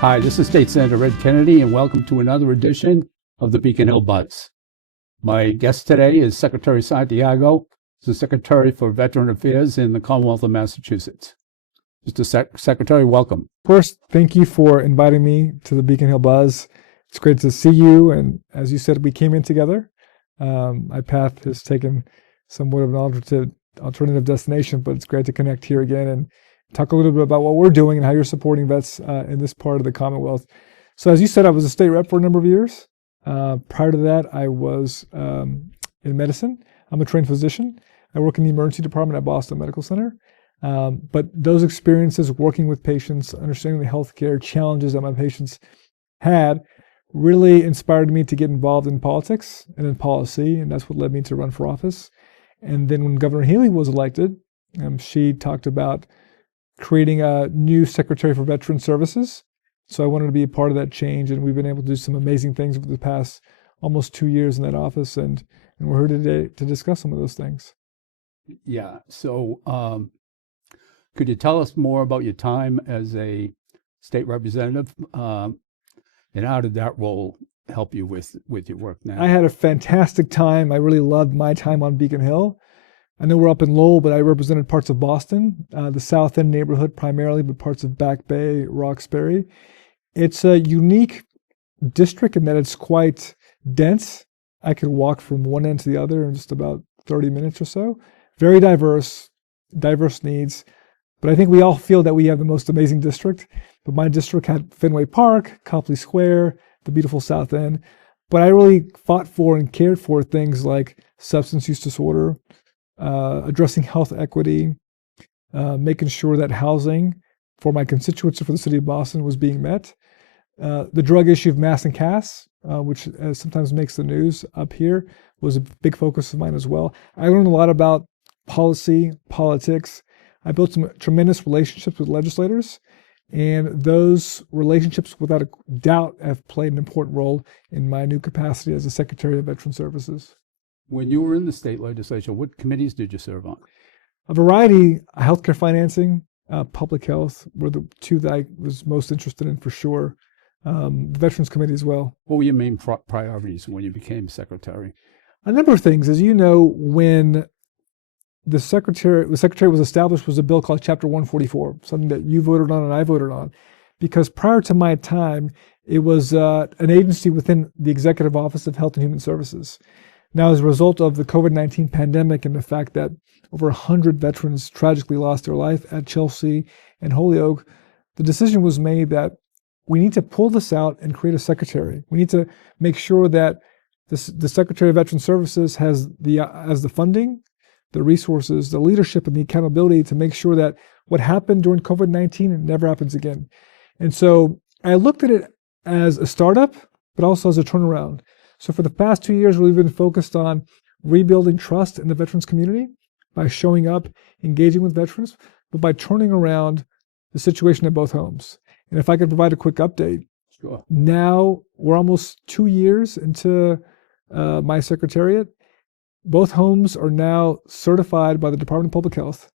Hi, this is State Senator Red Kennedy, and welcome to another edition of the Beacon Hill Buzz. My guest today is Secretary Santiago, the Secretary for Veteran Affairs in the Commonwealth of Massachusetts. Mr. Secretary, welcome. First, thank you for inviting me to the Beacon Hill Buzz. It's great to see you, and as you said, we came in together. My path has taken somewhat of an alternative destination, but it's great to connect here again and talk a little bit about what we're doing and how you're supporting vets in this part of the Commonwealth. So as you said, I was a state rep for a number of years. Prior to that, I was in medicine. I'm a trained physician. I work in the emergency department at Boston Medical Center. But those experiences working with patients, understanding the healthcare challenges that my patients had, really inspired me to get involved in politics and in policy, and that's what led me to run for office. And then when Governor Healy was elected, she talked about creating a new Secretary for Veteran Services. So I wanted to be a part of that change, and we've been able to do some amazing things over the past almost 2 years in that office, and we're here today to discuss some of those things. Yeah, so could you tell us more about your time as a state representative, and how did that role help you with your work now? I had a fantastic time. I really loved my time on Beacon Hill. I know we're up in Lowell, but I represented parts of Boston, the South End neighborhood primarily, but parts of Back Bay, Roxbury. It's a unique district in that it's quite dense. I could walk from one end to the other in just about 30 minutes or so. Very diverse needs. But I think we all feel that we have the most amazing district. But my district had Fenway Park, Copley Square, the beautiful South End. But I really fought for and cared for things like substance use disorder, addressing health equity, making sure that housing for my constituents for the city of Boston was being met. The drug issue of mass and CAS, which sometimes makes the news up here, was a big focus of mine as well. I learned a lot about policy, politics. I built some tremendous relationships with legislators, and those relationships, without a doubt, have played an important role in my new capacity as a Secretary of Veteran Services. When you were in the state legislature, what committees did you serve on? A variety. Healthcare financing, public health were the two that I was most interested in for sure. The Veterans Committee as well. What were your main priorities when you became secretary? A number of things. As you know, when the secretary was established, was a bill called Chapter 144, something that you voted on and I voted on, because prior to my time, it was an agency within the Executive Office of Health and Human Services. Now, as a result of the COVID-19 pandemic and the fact that over 100 veterans tragically lost their life at Chelsea and Holyoke, the decision was made that we need to pull this out and create a secretary. We need to make sure that the Secretary of Veteran Services has the funding, the resources, the leadership, and the accountability to make sure that what happened during COVID-19 never happens again. And so I looked at it as a startup, but also as a turnaround. So for the past 2 years, we've been focused on rebuilding trust in the veterans community by showing up, engaging with veterans, but by turning around the situation at both homes. And if I could provide a quick update, Sure. Now we're almost 2 years into my secretariat. Both homes are now certified by the Department of Public Health.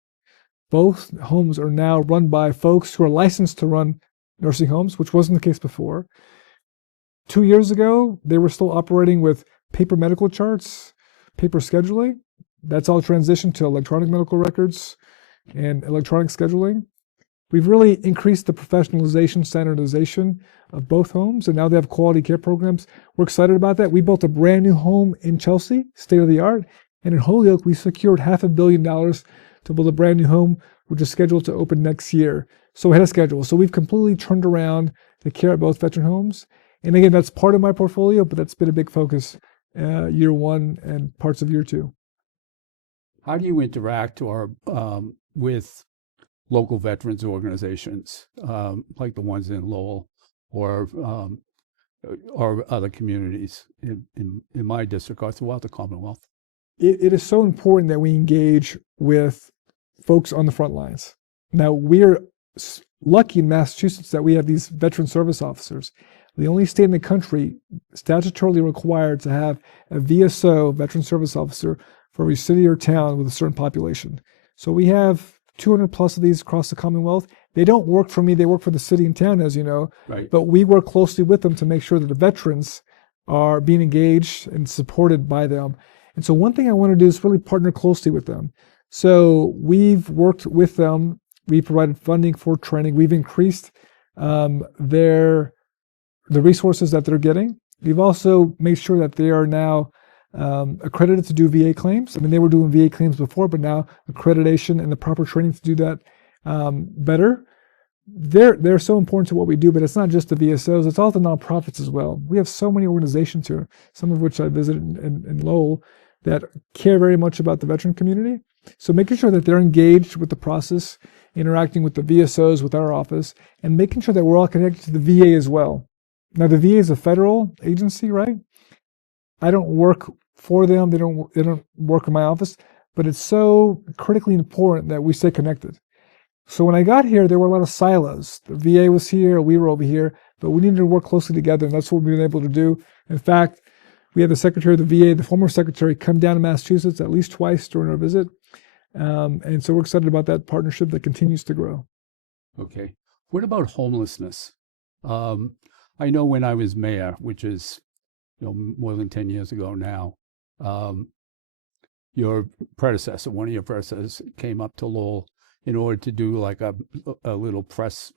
Both homes are now run by folks who are licensed to run nursing homes, which wasn't the case before. 2 years ago, they were still operating with paper medical charts, paper scheduling. That's all transitioned to electronic medical records and electronic scheduling. We've really increased the professionalization, standardization of both homes, and now they have quality care programs. We're excited about that. We built a brand new home in Chelsea, state of the art, and in Holyoke, we secured $500 million to build a brand new home, which is scheduled to open next year. So ahead of schedule. So we've completely turned around the care at both veteran homes. And again, that's part of my portfolio, but that's been a big focus year one and parts of year two. How do you interact with local veterans organizations like the ones in Lowell or other communities in my district or throughout the Commonwealth? It is so important that we engage with folks on the front lines. Now, we're lucky in Massachusetts that we have these veteran service officers. The only state in the country statutorily required to have a VSO, veteran service officer, for every city or town with a certain population. So we have 200 plus of these across the Commonwealth. They don't work for me, they work for the city and town, as you know. Right. But we work closely with them to make sure that the veterans are being engaged and supported by them. And so one thing I want to do is really partner closely with them. So we've worked with them. We provided funding for training. We've increased the resources that they're getting. We've also made sure that they are now accredited to do VA claims. I mean, they were doing VA claims before, but now accreditation and the proper training to do that better. They're so important to what we do, but it's not just the VSOs, it's all the nonprofits as well. We have so many organizations here, some of which I visited in Lowell, that care very much about the veteran community. So making sure that they're engaged with the process, interacting with the VSOs, with our office, and making sure that we're all connected to the VA as well. Now, the VA is a federal agency, right? I don't work for them. They don't work in my office, but it's so critically important that we stay connected. So when I got here, there were a lot of silos. The VA was here, we were over here, but we needed to work closely together, and that's what we've been able to do. In fact, we had the secretary of the VA, the former secretary, come down to Massachusetts at least twice during our visit. And so we're excited about that partnership that continues to grow. Okay. What about homelessness? I know when I was mayor, which is more than 10 years ago now, your predecessor, one of your predecessors, came up to Lowell in order to do like a little press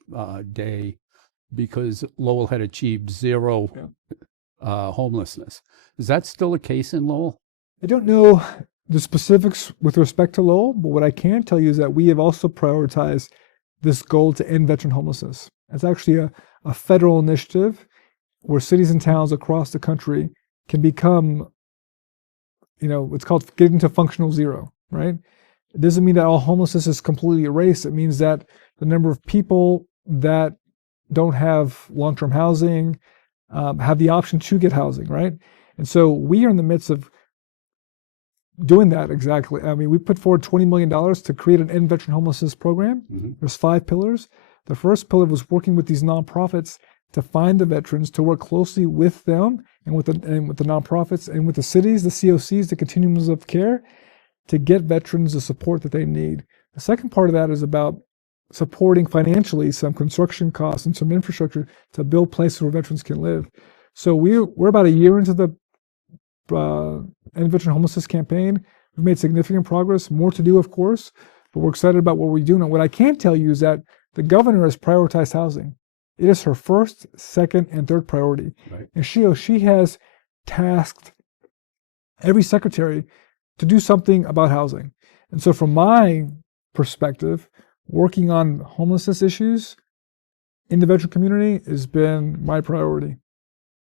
day, because Lowell had achieved zero homelessness. Is that still the case in Lowell? I don't know the specifics with respect to Lowell, but what I can tell you is that we have also prioritized this goal to end veteran homelessness. It's actually a federal initiative where cities and towns across the country can become, it's called getting to functional zero, right? It doesn't mean that all homelessness is completely erased. It means that the number of people that don't have long-term housing have the option to get housing, right? And so we are in the midst of doing that exactly. I mean, we put forward $20 million to create an end veteran homelessness program. Mm-hmm. There's 5 pillars. The first pillar was working with these nonprofits to find the veterans, to work closely with them and with the nonprofits and with the cities, the COCs, the continuums of care, to get veterans the support that they need. The second part of that is about supporting financially some construction costs and some infrastructure to build places where veterans can live. So we're about a year into the End Veteran Homelessness campaign. We've made significant progress, more to do, of course, but we're excited about what we're doing. And what I can tell you is that the governor has prioritized housing. It is her first, second, and third priority. Right. And she has tasked every secretary to do something about housing. And so from my perspective, working on homelessness issues in the veteran community has been my priority.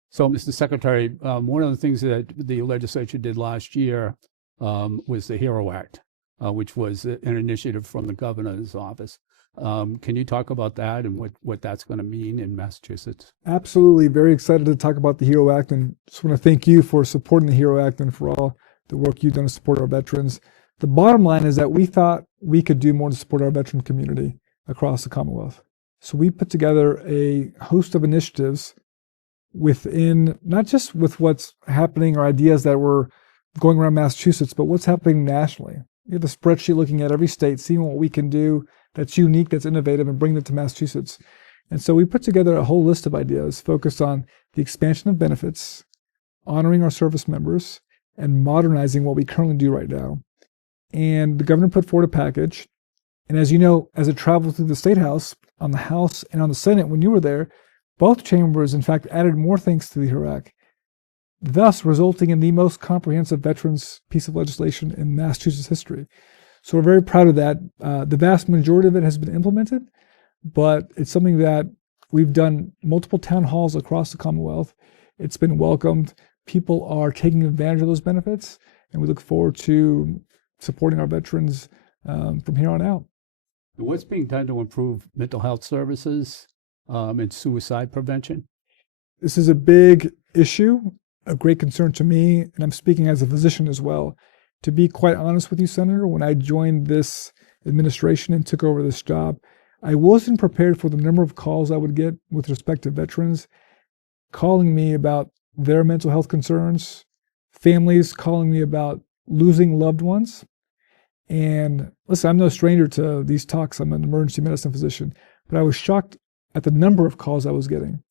So, Mr. Secretary, one of the things that the legislature did last year was the HERO Act, which was an initiative from the governor's office. Can you talk about that and what that's going to mean in Massachusetts? Absolutely. Very excited to talk about the HERO Act, and just want to thank you for supporting the HERO Act and for all the work you've done to support our veterans. The bottom line is that we thought we could do more to support our veteran community across the Commonwealth. So we put together a host of initiatives within, not just with what's happening or ideas that were going around Massachusetts, but what's happening nationally. We have a spreadsheet looking at every state, seeing what we can do that's unique, that's innovative, and bring it to Massachusetts. And so we put together a whole list of ideas focused on the expansion of benefits, honoring our service members, and modernizing what we currently do right now. And the governor put forward a package. And as you know, as it traveled through the State House, on the House and on the Senate when you were there, both chambers, in fact, added more things to the HERO Act, thus resulting in the most comprehensive veterans piece of legislation in Massachusetts history. So we're very proud of that. The vast majority of it has been implemented, but it's something that we've done multiple town halls across the Commonwealth. It's been welcomed. People are taking advantage of those benefits, and we look forward to supporting our veterans from here on out. What's being done to improve mental health services and suicide prevention? This is a big issue, a great concern to me, and I'm speaking as a physician as well. To be quite honest with you, Senator, when I joined this administration and took over this job, I wasn't prepared for the number of calls I would get with respect to veterans calling me about their mental health concerns, families calling me about losing loved ones. And listen, I'm no stranger to these talks. I'm an emergency medicine physician, but I was shocked at the number of calls I was getting.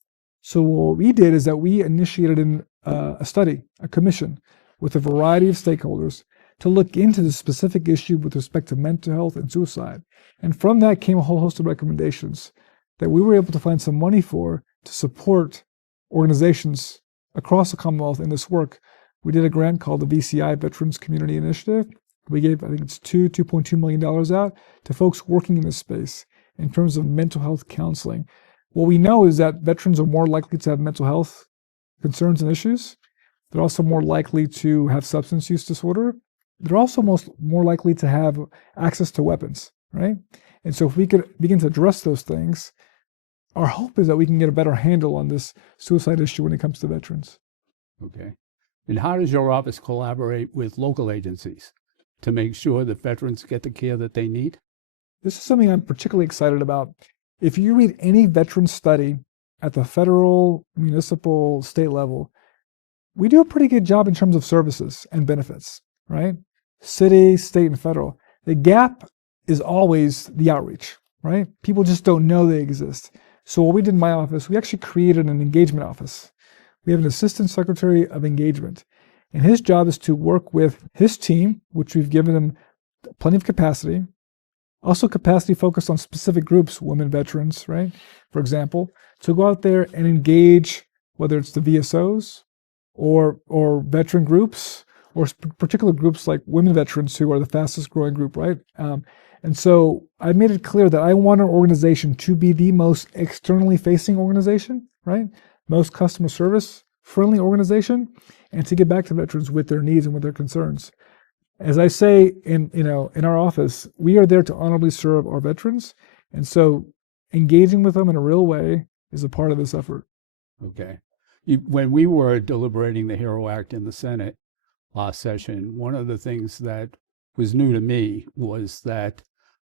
So what we did is that we initiated a study, a commission, with a variety of stakeholders to look into the specific issue with respect to mental health and suicide. And from that came a whole host of recommendations that we were able to find some money for to support organizations across the Commonwealth in this work. We did a grant called the VCI Veterans Community Initiative. We gave, I think it's $2.2 million out to folks working in this space in terms of mental health counseling. What we know is that veterans are more likely to have mental health concerns and issues. They're also more likely to have substance use disorder. They're also more likely to have access to weapons, right? And so if we could begin to address those things, our hope is that we can get a better handle on this suicide issue when it comes to veterans. Okay. And how does your office collaborate with local agencies to make sure that veterans get the care that they need? This is something I'm particularly excited about. If you read any veteran study at the federal, municipal, state level, we do a pretty good job in terms of services and benefits, right? City, state, and federal. The gap is always the outreach, right? People just don't know they exist. So what we did in my office, we actually created an engagement office. We have an assistant secretary of engagement, and his job is to work with his team, which we've given them plenty of capacity, also capacity focused on specific groups, women veterans, right? For example, to go out there and engage, whether it's the VSOs or veteran groups, or particular groups like women veterans who are the fastest growing group, right? And so I made it clear that I want our organization to be the most externally facing organization, right? Most customer service friendly organization, and to get back to veterans with their needs and with their concerns. As I say in our office, we are there to honorably serve our veterans, and so engaging with them in a real way is a part of this effort. Okay. When we were deliberating the HERO Act in the Senate last session, one of the things that was new to me was that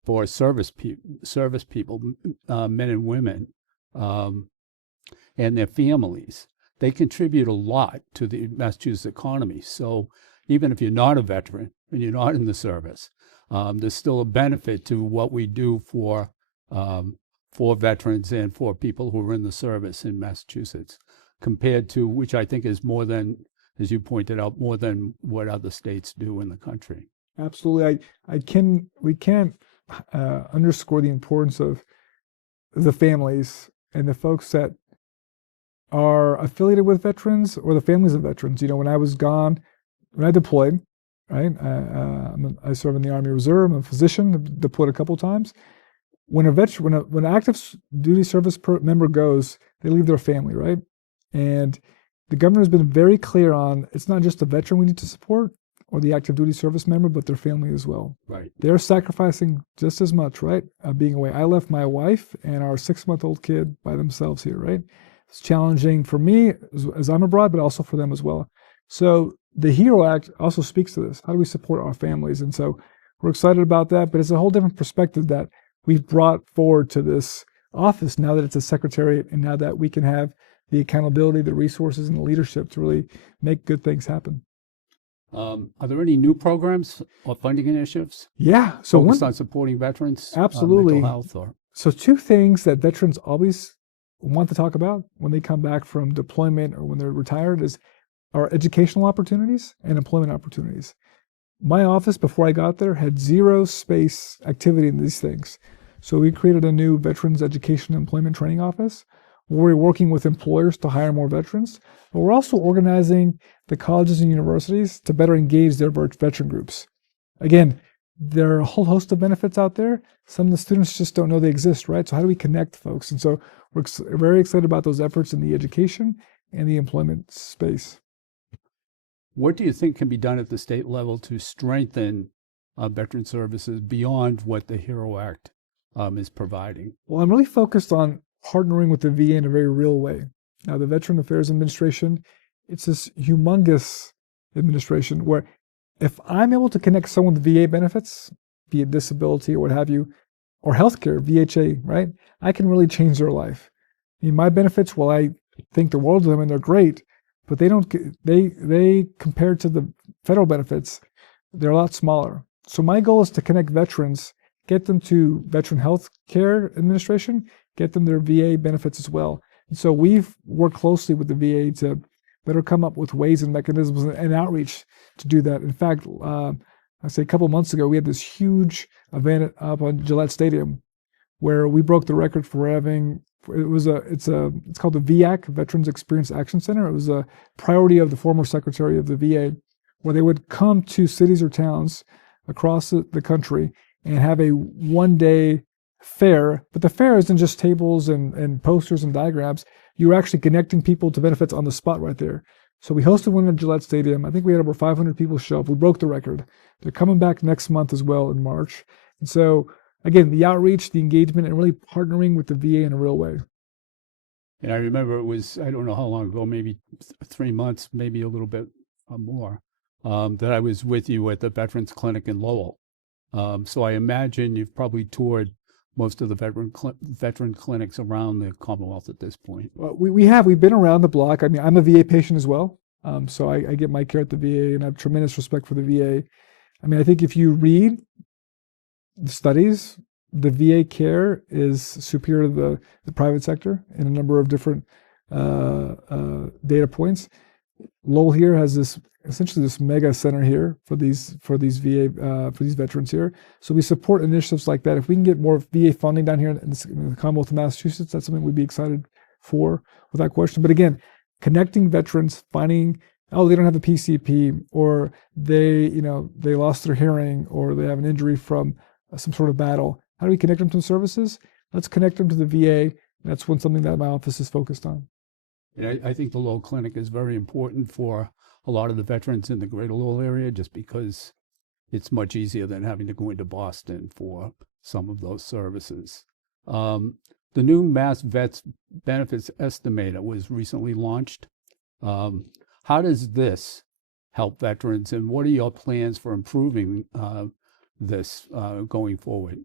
for service people, men and women, and their families, they contribute a lot to the Massachusetts economy. So even if you're not a veteran and you're not in the service, there's still a benefit to what we do for veterans and for people who are in the service in Massachusetts, compared to, which I think is more than, as you pointed out, more than what other states do in the country. Absolutely. We can't underscore the importance of the families and the folks that are affiliated with veterans or the families of veterans. When I was gone, when I deployed, right? I serve in the Army Reserve. I'm a physician, deployed a couple of times. When an active duty service member goes, they leave their family, right? And the governor has been very clear on it's not just the veteran we need to support or the active duty service member, but their family as well. Right. They're sacrificing just as much, right? Being away. I left my wife and our 6-month-old kid by themselves here, right? It's challenging for me as I'm abroad, but also for them as well. So the HERO Act also speaks to this. How do we support our families? And so we're excited about that, but it's a whole different perspective that we've brought forward to this office now that it's a secretariat and now that we can have the accountability, the resources, and the leadership to really make good things happen. Are there any new programs or funding initiatives? Yeah. So focused on supporting veterans? Absolutely. Mental health or? So 2 things that veterans always want to talk about when they come back from deployment or when they're retired are educational opportunities and employment opportunities. My office, before I got there, had 0 space activity in these things. So we created a new Veterans Education and Employment Training Office where we're working with employers to hire more veterans, but we're also organizing the colleges and universities to better engage their veteran groups. Again, there are a whole host of benefits out there. Some of the students just don't know they exist, right? So how do we connect folks? And so we're very excited about those efforts in the education and the employment space. What do you think can be done at the state level to strengthen veteran services beyond what the HERO Act is providing? Well, I'm really focused on partnering with the VA in a very real way. Now, the Veteran Affairs Administration, it's this humongous administration where if I'm able to connect someone with VA benefits, be it disability or what have you, or healthcare, VHA, right? I can really change their life. I mean, my benefits, well, I think the world of them and they're great, but they compared to the federal benefits, they're a lot smaller. So my goal is to connect veterans, get them to Veteran Health Care Administration, get them their VA benefits as well. And so we've worked closely with the VA to better come up with ways and mechanisms and outreach to do that. In fact, I say a couple of months ago, we had this huge event up on Gillette Stadium where we broke the record for having, it's called the VAC, Veterans Experience Action Center. It was a priority of the former Secretary of the VA, where they would come to cities or towns across the country and have a one-day fair. But the fair isn't just tables and posters and diagrams. You're actually connecting people to benefits on the spot right there. So we hosted one at Gillette Stadium. I think we had over 500 people show up. We broke the record. They're coming back next month as well in March. And so, again, the outreach, the engagement, and really partnering with the VA in a real way. And I remember it was, I don't know how long ago, maybe 3 months, maybe a little bit more, that I was with you at the Veterans Clinic in Lowell. So I imagine you've probably toured most of the veteran clinics around the Commonwealth at this point. Well, we've been around the block. I mean, I'm a VA patient as well. So I get my care at the VA, and I have tremendous respect for the VA. I mean, I think if you read the studies, the VA care is superior to the private sector in a number of different data points. Lowell here has essentially this mega center here for these veterans here. So we support initiatives like that. If we can get more VA funding down here in the Commonwealth of Massachusetts, that's something we'd be excited for, without question. But again, connecting veterans, finding, oh, they don't have a PCP, or they lost their hearing, or they have an injury from some sort of battle. How do we connect them to the services? Let's connect them to the VA. That's something that my office is focused on. And I think the Lowell Clinic is very important for a lot of the veterans in the greater Lowell area, just because it's much easier than having to go into Boston for some of those services. The new Mass Vets Benefits Estimator was recently launched. How does this help veterans, and what are your plans for improving this going forward?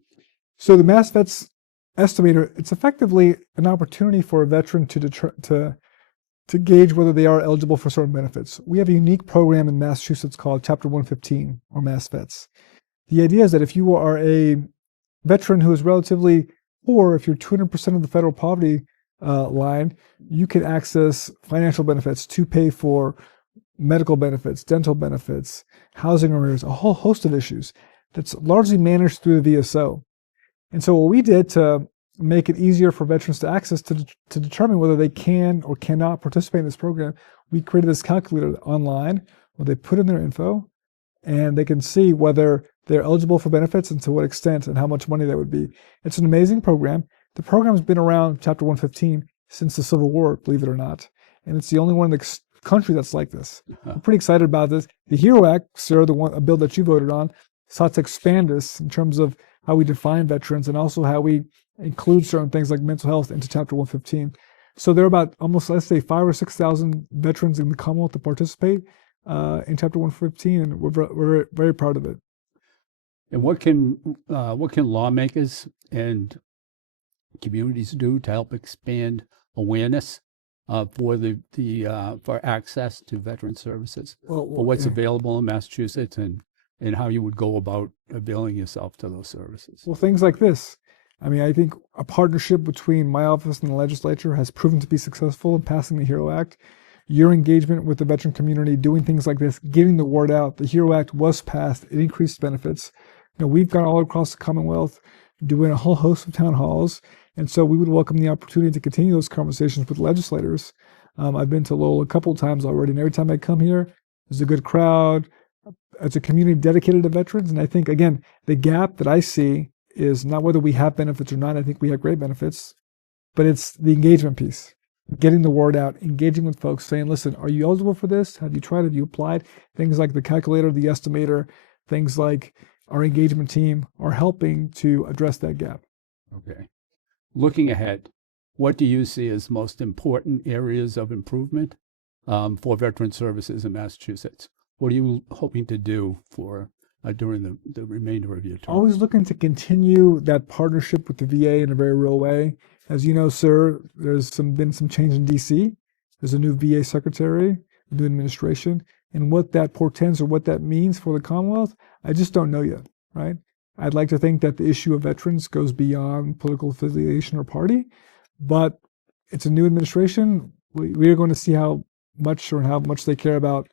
So the Mass Vets Estimator, it's effectively an opportunity for a veteran to gauge whether they are eligible for certain benefits. We have a unique program in Massachusetts called Chapter 115, or Mass Vets. The idea is that if you are a veteran who is relatively poor, if you're 200% of the federal poverty line, you can access financial benefits to pay for medical benefits, dental benefits, housing arrears, a whole host of issues that's largely managed through the VSO. And so what we did to make it easier for veterans to access to determine whether they can or cannot participate in this program, we created this calculator online where they put in their info and they can see whether they're eligible for benefits and to what extent and how much money that would be. It's an amazing program. The program's been around, Chapter 115, since the Civil War, believe it or not. And it's the only one in the country that's like this. I'm pretty excited about this. The HERO Act, Sarah, a bill that you voted on, sought to expand this in terms of how we define veterans and also how we include certain things like mental health into Chapter 115. So there are about almost, let's say, 5,000 or 6,000 veterans in the Commonwealth that participate in Chapter 115, and we're very proud of it. And what can lawmakers and communities do to help expand awareness for access to veteran services, or what's available in Massachusetts, and how you would go about availing yourself to those services? Well, things like this. I mean, I think a partnership between my office and the legislature has proven to be successful in passing the HERO Act. Your engagement with the veteran community, doing things like this, getting the word out. The HERO Act was passed. It increased benefits. We've gone all across the Commonwealth doing a whole host of town halls. And so we would welcome the opportunity to continue those conversations with legislators. I've been to Lowell a couple of times already, and every time I come here, there's a good crowd. It's a community dedicated to veterans. And I think, again, the gap that I see is not whether we have benefits or not. I think we have great benefits, but it's the engagement piece, getting the word out, engaging with folks, saying, listen, are you eligible for this? Have you tried? Have you applied? Things like the calculator, the estimator, things like our engagement team are helping to address that gap. Okay. Looking ahead, what do you see as most important areas of improvement for veteran services in Massachusetts? What are you hoping to do for during the remainder of your term? Always looking to continue that partnership with the VA in a very real way. As you know, sir, there's been some change in D.C. There's a new VA secretary, a new administration, and what that portends or what that means for the Commonwealth, I just don't know yet. right? I'd like to think that the issue of veterans goes beyond political affiliation or party, but it's a new administration. We are going to see how much they care about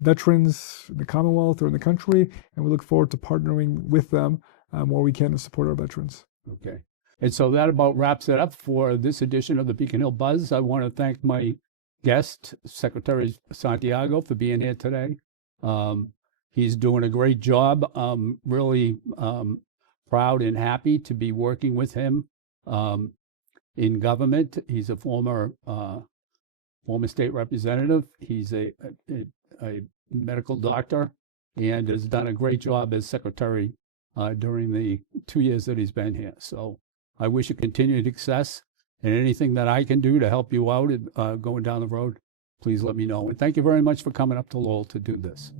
veterans in the Commonwealth or in the country, and we look forward to partnering with them where we can to support our veterans. Okay. And so that about wraps it up for this edition of the Beacon Hill Buzz. I want to thank my guest, Secretary Santiago, for being here today. He's doing a great job. I'm really proud and happy to be working with him in government. He's a former state representative. He's a medical doctor and has done a great job as secretary during the 2 years that he's been here. So I wish you continued success, and anything that I can do to help you out going down the road, please let me know. And thank you very much for coming up to Lowell to do this.